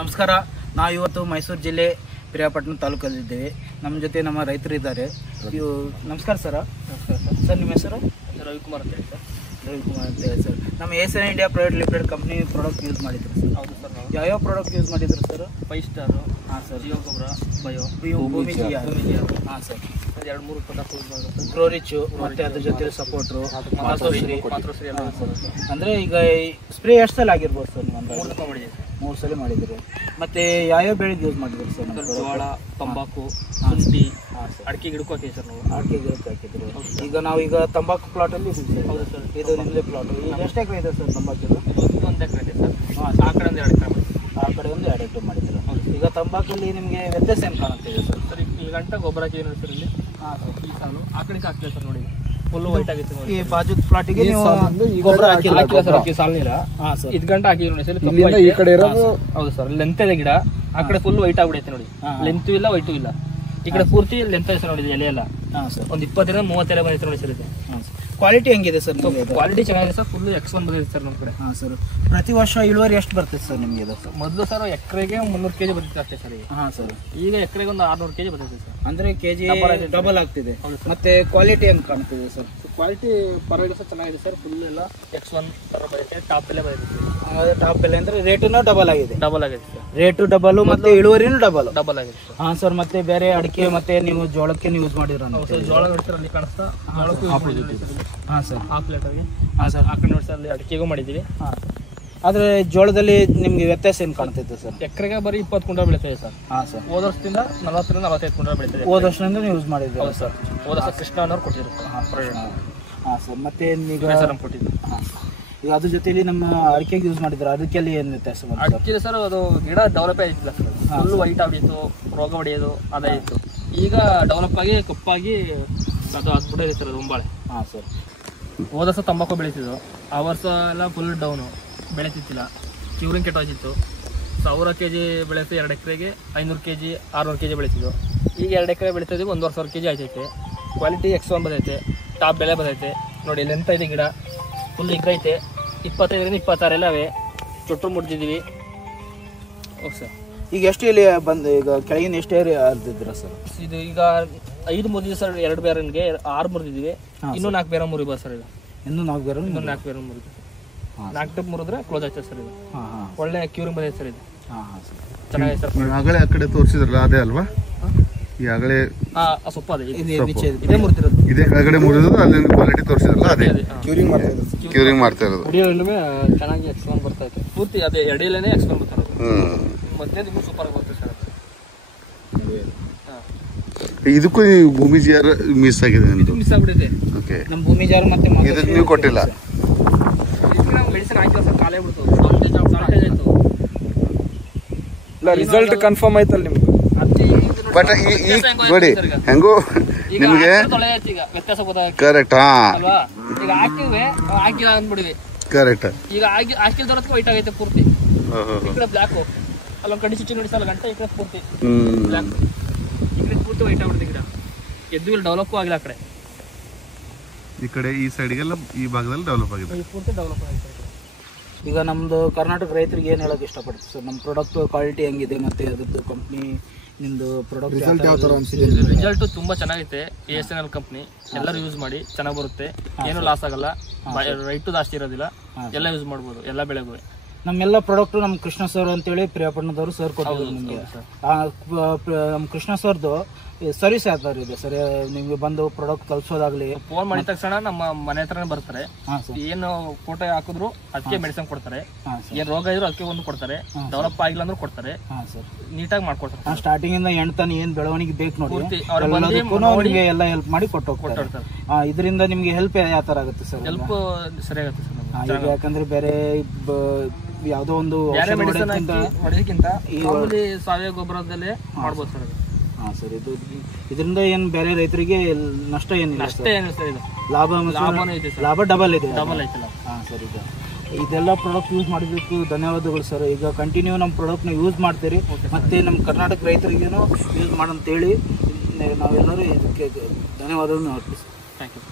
ನಮಸ್ಕಾರ. ನಾವು ಇವತ್ತು ಮೈಸೂರು ಜಿಲ್ಲೆ ಪಿರಿಯಾಪಟ್ಟಣ ತಾಲೂಕಲ್ಲಿದ್ದೇವೆ. ನಮ್ಮ ಜೊತೆ ನಮ್ಮ ರೈತರು ಇದ್ದಾರೆ. ನಮಸ್ಕಾರ ಸರ್. ಸರ್ ನಿಮ್ಮ ಹೆಸರು? ರವಿಕುಮಾರ್ ಅಂತ ಹೇಳಿ ಸರ್. ರವಿಕುಮಾರ್ ಅಂತ ಹೇಳಿ ಸರ್. ನಮ್ಮ Asian India private limited company product use ಮಾಡಿದ್ರು ಸರ್. ಹೌದು ಸರ್. ನಾವು ಯಾವ್ಯಾವ ಪ್ರಾಡಕ್ಟ್ ಯೂಸ್ ಮಾಡಿದ್ರು ಸರ್? 5 ಸ್ಟಾರು. ಹಾಂ ಸರ್. ಜಿಯೋ ಗೊಬ್ಬರ, ಬಯೋ, ಭೂಮಿ ಜಿಯೋ. ಹಾಂ ಸರ್. 2-3 ಪ್ರಾಡಕ್ಟ್ ಯೂಸ್ ಮಾಡಿದ್ರು. ಗ್ರೋರಿಚು ಮತ್ತು ಅದ್ರ ಜೊತೆ ಸಪೋರ್ಟ್ರು, ಮಾತೃಶ್ರೀ ಎಲ್ಲ ಅಂದರೆ ಈಗ ಸ್ಪ್ರೇ ಎಷ್ಟು ಸಲ ಆಗಿರ್ಬೋದು ಸರ್? ನೀವು 3 ಸಲ ಮಾಡಿದ್ದೀವಿ ಸರ್. 3 ಸಲ ಮಾಡಿದ್ದೀರಿ. ಮತ್ತು ಯಾವ್ಯಾವ ಬೆಳೆಗೆ ಯೂಸ್ ಮಾಡಿದ್ರಿ ಸರ್? ಜೋಳ, ತಂಬಾಕು, ಶುಂಠಿ, ಹಾಂ ಸರ್. ಅಡಿಕೆ ಗಿಡಕ್ಕೂ ಹಾಕಿದ್ದೀವಿ ಸರ್ ನಾವು. ಅಡಿಕೆ ಗಿಡಕ್ಕೆ ಹಾಕಿದ್ರಿ. ಈಗ ನಾವು ತಂಬಾಕು ಪ್ಲಾಟಲ್ಲಿ ಇದ್ದೀವಿ. ಹೌದು ಸರ್. ಇದು ನಿಮ್ಮದೇ ಪ್ಲಾಟು. ಈಗ ಎಷ್ಟು ಎಕರೆ ಇದೆ ಸರ್ ತಂಬಾಕು? ಇದು 1 ಎಕರೆ ಇದೆ ಸರ್. ಹಾಂ, ಆ ಕಡೆ ಒಂದು 2 ಎಕರೆ ಮಾಡಿ. ಆ ಕಡೆ ಒಂದು 2 ಎಕರೆ ಮಾಡಿದ್ರು. ಈಗ ತಂಬಾಕಲ್ಲಿ ನಿಮಗೆ ವ್ಯತ್ಯಾಸ ಏನು ಕಾಣುತ್ತಿದೆ ಸರ್? ಸರ್ ಇಲ್ಲಿ ಗಂಟೆ ಗೊಬ್ಬರ ಹಾಕಿ ನೋಡಿ ಸರ್. ಇಲ್ಲಿ ಹಾಂ ಸರ್. ಈ ಸಾಲು ಆ ಕಡೆಗೆ ಹಾಕ್ತೀವಿ ಸರ್. ನೋಡಿ ಫುಲ್ ವೈಟ್ ಆಗಿತ್ತು ನೋಡಿ. ಈ ಬಾಜು ಪ್ಲಾಟಿಗೆ ನೀವು ಗೊಬ್ಬರ ಹಾಕಿಲ್ಲ ಸರ್. ಅಕ್ಕಿ ಸಾಲಿನಿಲ್ಲ. ಹಾಂ ಸರ್. ಇದು ಗಂಟೆ ಹಾಕಿದ್ವಿ ನೋಡಿ ಸರ್. ಈ ಕಡೆ ಇರೋದು ಹೌದು ಸರ್. ಲೆಂತ್ ಇದೆ ಗಿಡ. ಆ ಕಡೆ ಫುಲ್ ವೈಟ್ ಆಗ್ಬಿಡೈತೆ ನೋಡಿ. ಲೆಂತ್ ಇಲ್ಲ, ವೈಟು ಇಲ್ಲ. ಈ ಕಡೆ ಪೂರ್ತಿ ಲೆಂತ್ ಇದೆ ಸರ್. ನೋಡಿ ಎಲೆ ಎಲ್ಲ. ಹಾಂ ಸರ್. ಒಂದು 20-30 ಎಲೆ ಬಂದಿತ್ತು ನೋಡಿ ಸರ್. ಇದು ಹಾಂ ಸರ್. ಕ್ವಾಲಿಟಿ ಹೆಂಗಿದೆ ಸರ್ ನಿಮಗೆ? ಕ್ವಾಲಿಟಿ ಚೆನ್ನಾಗಿದೆ ಸರ್. ಫುಲ್ X1 ಬಂದಿದೆ ಸರ್ ನಮ್ಮ ಕಡೆ. ಹಾಂ ಸರ್. ಪ್ರತಿ ವರ್ಷ ಇಳುವರಿ ಎಷ್ಟು ಬರ್ತದೆ ಸರ್ ನಿಮಗೆ ಇದು? ಮೊದಲು ಸರ್ ಎಕರೆಗೆ 300 kg ಬರ್ತಿತ್ತು ಅಷ್ಟೇ ಸರ್. ಈಗ ಹಾಂ ಸರ್. ಈಗ ಎಕರೆಗೆ ಒಂದು 600 kg ಬರ್ತೈತೆ ಸರ್. ಅಂದರೆ ಕೆಜಿ ಡಬಲ್ ಆಗ್ತಿದೆ. ಹೌದು ಸರ್. ಮತ್ತೆ ಕ್ವಾಲಿಟಿ ಹೆಂಗೆ ಕಾಣ್ತಿದೆ ಸರ್? ಕ್ವಾಲಿಟಿ ಪರವಾಗಿಲ್ಲ ಸರ್, ಚೆನ್ನಾಗಿದೆ ಸರ್. ಫುಲ್ ಎಲ್ಲ X1 ಥರ ಬರುತ್ತೆ. ಟಾಪ್ ಎಲ್ಲ ಬರುತ್ತೆ. ಟಾಪ್ ಎಲ್ಲ ಅಂದರೆ ರೇಟುನೂ ಡಬಲ್ ಆಗಿದೆ. ಡಬಲ್ ಆಗಿದೆ ಸರ್. ರೇಟು ಡಬಲ್ ಮತ್ತೆ ಇಳುವರಿನೂ ಡಬಲ್. ಡಬಲ್ ಆಗಿದೆ ಸರ್. ಹಾಂ ಸರ್. ಮತ್ತೆ ಬೇರೆ ಅಡಿಕೆ ಮತ್ತೆ ನೀವು ಜೋಳಕ್ಕೆ ಯೂಸ್ ಮಾಡಿದ್ರ? ಸರ್ ಜೋಳ ನೋಡಿ ಸರ್, ಅಲ್ಲಿ ಕಾಣಿಸ್ತಾ. ಜೋಳಕ್ಕೂ ಯೂಸ್ ಮಾಡಿದ್ದೀವಿ ಸರ್. ಹಾಂ ಸರ್. ಹಾಫ್ ಲೀಟರ್ಗೆ. ಹಾಂ ಸರ್. ಆ ಕಡೆ ನೋಡಿ ಸರ್, ಅಲ್ಲಿ ಅಡಿಕೆಗೂ ಮಾಡಿದ್ದೀವಿ. ಹಾಂ. ಆದರೆ ಜೋಳದಲ್ಲಿ ನಿಮಗೆ ವ್ಯತ್ಯಾಸ ಏನು ಕಾಣ್ತೈತೆ ಸರ್? ಎಕರೆಗೆ ಬರೀ 20 ಕ್ವಿಂಟಲ್ ಬೆಳೀತದೆ ಸರ್. ಹಾಂ ಸರ್. ಹೋದ ವರ್ಷದಿಂದ 40-45 ಕ್ವಿಂಟಲ್ ಬೆಳೀತದೆ. ಹೋದ ವರ್ಷದಿಂದ ಯೂಸ್ ಮಾಡಿದ್ದೀವಿ. ಹೌದು ಸರ್. ಹೋದ ವರ್ಷ ಕೃಷ್ಣ ಅನ್ನೋರು ಕೊಟ್ಟಿದ್ರು ಸರ್. ಹಾಂ ಸರ್. ಮತ್ತೆ ಈಗ ಕೊಟ್ಟಿದ್ದು. ಹಾಂ. ಈಗ ಅದ್ರ ಜೊತೆಲಿ ನಮ್ಮ ಅಡಿಕೆಗೆ ಯೂಸ್ ಮಾಡಿದ್ರು, ಅದಕ್ಕೆಲ್ಲಿ ಏನು ವ್ಯತ್ಯಾಸ ಬಂತು? ಅಡಿಕೆ ಸರ್ ಅದು ಗಿಡ ಡೆವಲಪ್ ಆಗಿಲ್ಲ ಸರ್. ಫುಲ್ ವೈಟ್ ಆಗಿತ್ತು, ರೋಗ ಹೊಡೆಯೋದು ಅದಾಯಿತು. ಈಗ ಡೆವಲಪ್ ಆಗಿ ಕಪ್ಪಾಗಿ ಅದು ಹತ್ಬಿಟ್ಟಿದೆ ಸರ್. ಅದು ಒಂಬಾಳೆ. ಹಾಂ ಸರ್. ಹೋದ ವರ್ಷ ತಂಬಾಕು ಬೆಳೀತಿದ್ದು. ಆ ವರ್ಷ ಎಲ್ಲ ಫುಲ್ ಡೌನು, ಬೆಳೀತಿತ್ತಿಲ್ಲ. ಕ್ಯೂರಿಂಗ್ ಕೆಟ್ಟೋಗಿತ್ತು. 1000 kg ಬೆಳೆಸಿ 2 ಎಕರೆಗೆ 500 kg 600 kg ಬೆಳೀತಿದ್ದು. ಈಗ 2 ಎಕರೆ ಬೆಳೀತಿದ್ವಿ, 1,500 kg ಆಯ್ತೈತೆ. ಕ್ವಾಲಿಟಿ X1 ಬಂದೈತೆ. ಟಾಪ್ ಬೆಲೆ ಬಂದೈತೆ ನೋಡಿ. ಲೆಂತ್ ಇದೆ ಗಿಡ, ಫುಲ್ ಇಗ್ಗೈತೆ. 25-26 ಎಲ್ಲವೇ ಚುಟ್ಟರು ಮುಡ್ದಿದ್ದೀವಿ. Okay sir. ಈಗ ಎಷ್ಟು ಇಲ್ಲಿ ಬಂದು ಈಗ ಕೆಳಗಿನ ಎಷ್ಟು ಏರಿ ಅರ್ದಿದ್ರ ಸರ್? ಇದು ಈಗ 5 ಮುರಿದಿದೆ ಸರ್. 2 ಬೇರನ್ಗೆ 6 ಮುರಿದಿದ್ವಿ. ಇನ್ನೂ 4 ಬೇರೆ ಮುರಿಬ ಸರ್. ಇದು ಇನ್ನೂ 4 ಬೇರೆ? ಇನ್ನೂ 4 ಬೇರೆ ಮುರಿದು 4 ಟಪ್ ಮುರಿದ್ರೆ ಕ್ಲೋಸ್ ಆಯ್ತದೆ ಸರ್. ಇದು ಒಳ್ಳೆ ಕ್ಯೂರಿಂಗ್ ಬಂದೈತೆ ಸರ್. ಇದು ಚೆನ್ನಾಗಿದೆ ಸರ್. ಆಗಲೇ ಆ ಕಡೆ ತೋರಿಸಿದ್ರಲ್ಲ ಅದೇ ಅಲ್ವಾ? ಈಗಾಗಲೇ ಸೊಪ್ಪ ಅದೇ ಇದೇ ಮುರಿದಿರೋದು. ಇದೇ ಕೆಳಗಡೆ ಮುರಿದು ಅಲ್ಲಿಂದ ಕ್ವಾಲಿಟಿ ತೋರಿಸಿದ್ರಲ್ಲ ಅದೇ ಕ್ಯೂರಿಂಗ್ ಮಾಡ್ತಾ ಇರೋದು. ಅಡಿಯಲ್ಲೂ ಚೆನ್ನಾಗಿ X1 ಬರ್ತಾ ಇತ್ತು. ಪೂರ್ತಿ ಅದೇ ಅಡಿಯಲ್ಲೇ X1 ಬರ್ತಾ ಇರೋದು. ಮತ್ತೆ ನಿಮ್ಗೆ ಸೂಪರ್ ಆಗಿ ಬರ್ತದೆ ಸರ್. ಇದಕ್ಕೂ ಭೂಮಿ ಜಿಆರ್ ಮಿಸ್ ಆಗಿದೆ. ಮಿಸ್ ಆಗ್ಬಿಟ್ಟಿದೆ. ಓಕೆ. ನಮ್ಮ ಭೂಮಿ ಜಾರ್ ಮತ್ತೆ ಇದಕ್ಕೆ ನೀವು ಕೊಟ್ಟಿಲ್ಲ? ನಾವು ಮೆಡಿಸಿನ್ ಹಾಕಿಲ್ಲ ಸರ್. ಕಾಲೇ ಬಿಡ್ತು. ಶಾರ್ಟೇಜ್ ಆಯ್ತು. ಇಲ್ಲ, ರಿಸಲ್ಟ್ ಕನ್ಫರ್ಮ್ ಆಯ್ತಲ್ಲ ನಿಮ್ಗೆ? ಬಟ್ ಈಗ ನೋಡಿ ಹೆಂಗೋ ನಿಮಗೆ ವ್ಯತ್ಯಾಸ ಗೊತ್ತಾಗ ಕರೆಕ್ಟ್. ಅಲ್ವಾ? ಈಗ ಹಾಕಿದ್ವಿ, ಹಾಕಿಲ್ಲ ಅಂದ್ಬಿಡಿವಿ. ಕರೆಕ್ಟ್. ಈಗ ಹಾಕಿಲ್ದವ್ರಕ್ಕೆ ವೈಟ್ ಆಗೈತೆ ಪೂರ್ತಿ. ಈ ಕಡೆ ಬ್ಲ್ಯಾಕು, ಅಲ್ಲೊಂದು ಕಡಿ ಚುಚ್ಚಿ ನೋಡಿ ಸಲ ಗಂಟೆ. ಈ ಕಡೆ ಪೂರ್ತಿ ಬ್ಲ್ಯಾಕ್, ಈ ಕಡೆ ಪೂರ್ತಿ ವೈಟ್ ಆಗ್ಬಿಡುತ್ತೆ ಗಿಡ. ಎದ್ದು ಇಲ್ಲಿ ಡೆವಲಪ್ ಆಗಿಲ್ಲ. ಆ ಕಡೆ ಈ ಕಡೆ ಈ ಸೈಡ್ಗೆಲ್ಲ ಈ ಭಾಗದಲ್ಲಿ ಡೆವಲಪ್ ಆಗಿದೆ. ಪೂರ್ತಿ ಡೆವಲಪ್ ಆಗಿದೆ. ಈಗ ನಮ್ಮದು ಕರ್ನಾಟಕ ರೈತರಿಗೆ ಏನು ಹೇಳೋಕೆ ಇಷ್ಟಪಡ್ತೀವಿ ಸರ್? ನಮ್ಮ ಪ್ರಾಡಕ್ಟ್ ಕ್ವಾಲಿಟಿ ಹೆಂಗಿದೆ ಮತ್ತು ಅದ್ರದ್ದು ಕಂಪ್ನಿ ನಿಮ್ಮದು ಪ್ರಾಡಕ್ಟ್ ರಿಸಲ್ಟ್ ಯಾವ ಥರ ಅನಿಸಿದೆ? ರಿಸಲ್ಟು ತುಂಬ ಚೆನ್ನಾಗೈತೆ. ASNL ಕಂಪ್ನಿ ಎಲ್ಲರೂ ಯೂಸ್ ಮಾಡಿ, ಚೆನ್ನಾಗಿ ಬರುತ್ತೆ. ಏನೂ ಲಾಸ್ ಆಗಲ್ಲ. ರೈಟು ಜಾಸ್ತಿ ಇರೋದಿಲ್ಲ. ಎಲ್ಲ ಯೂಸ್ ಮಾಡ್ಬೋದು ಎಲ್ಲ ಬೆಳೆಗೂ. ನಮ್ಮೆಲ್ಲ ಪ್ರಾಡಕ್ಟು ನಮ್ಮ ಕೃಷ್ಣ ಸರ್ ಅಂತೇಳಿ ಪಿರಿಯಾಪಟ್ಟಣದವರು ಸರ್ ಕೊಟ್ಟಿದ್ರು ನಿಮಗೆ. ನಮ್ಮ ಕೃಷ್ಣ ಸರ್ದು ಸರ್ವಿಸ್ ಯಾವ ಥರ ಇದೆ ಸರ್? ನಿಮಗೆ ಬಂದು ಪ್ರಾಡಕ್ಟ್ ಕಳ್ಸೋದಾಗಲಿ ಫೋನ್ ಮಾಡಿದ ತಕ್ಷಣ ನಮ್ಮ ಮನೆ ಹತ್ರನೇ ಬರ್ತಾರೆ. ಏನು ಫೋಟೋ ಹಾಕಿದ್ರು ಅದಕ್ಕೆ ಮೆಡಿಸಿನ್ ಕೊಡ್ತಾರೆ. ಏನು ರೋಗ ಇದ್ರು ಅದಕ್ಕೆ ಒಂದು ಕೊಡ್ತಾರೆ. ಡೆವಲಪ್ ಆಗಿಲ್ಲ ಅಂದ್ರೂ ಕೊಡ್ತಾರೆ. ನೀಟಾಗಿ ಮಾಡ್ಕೊಡ್ತಾರೆ. ಸ್ಟಾರ್ಟಿಂಗ್ ಇಂದ ಎಂಡ್ ತನಕ ಏನು ಬೆಳವಣಿಗೆ ಬೇಕು ನೋಡಿ ಅವ್ರಿಗೆ ಎಲ್ಲ ಹೆಲ್ಪ್ ಮಾಡಿ ಕೊಟ್ಟು. ಇದರಿಂದ ನಿಮಗೆ ಹೆಲ್ಪ್ ಯಾವ ಥರ ಆಗುತ್ತೆ ಸರ್? Help ಸರಿಯಾಗುತ್ತೆ sir. ಯಾಕಂದ್ರೆ ಬೇರೆ ಯಾವುದೋ ಒಂದು ಹೊಡೆದಕ್ಕಿಂತ ಈ ಸಾವಯವ ಗೊಬ್ಬರದಲ್ಲೇ ಮಾಡ್ಬೋದು ಸರ್. ಹಾಂ ಸರ್. ಇದರಿಂದ ಏನು ಬೇರೆ ರೈತರಿಗೆ ನಷ್ಟ ಏನಿಲ್ಲ? ಅಷ್ಟೇ ಏನು ಸರ್. ಇದು ಲಾಭ ಡಬಲ್ ಇದೆ. ಡಬಲ್ ಐತಲ್ಲ. ಹಾಂ ಸರ್. ಇದೆಲ್ಲ ಪ್ರಾಡಕ್ಟ್ ಯೂಸ್ ಮಾಡಿದ್ದಕ್ಕೂ ಧನ್ಯವಾದಗಳು ಸರ್. ಈಗ ಕಂಟಿನ್ಯೂ ನಮ್ಮ ಪ್ರಾಡಕ್ಟ್ನ ಯೂಸ್ ಮಾಡ್ತೀರಿ, ಮತ್ತು ನಮ್ಮ ಕರ್ನಾಟಕ ರೈತರಿಗೇನು ಯೂಸ್ ಮಾಡಂತೇಳಿ ನಾವೆಲ್ಲರೂ ಇದಕ್ಕೆ ಧನ್ಯವಾದಗಳನ್ನು ಅರ್ಪಿಸ್ತೀವಿ. Thank you.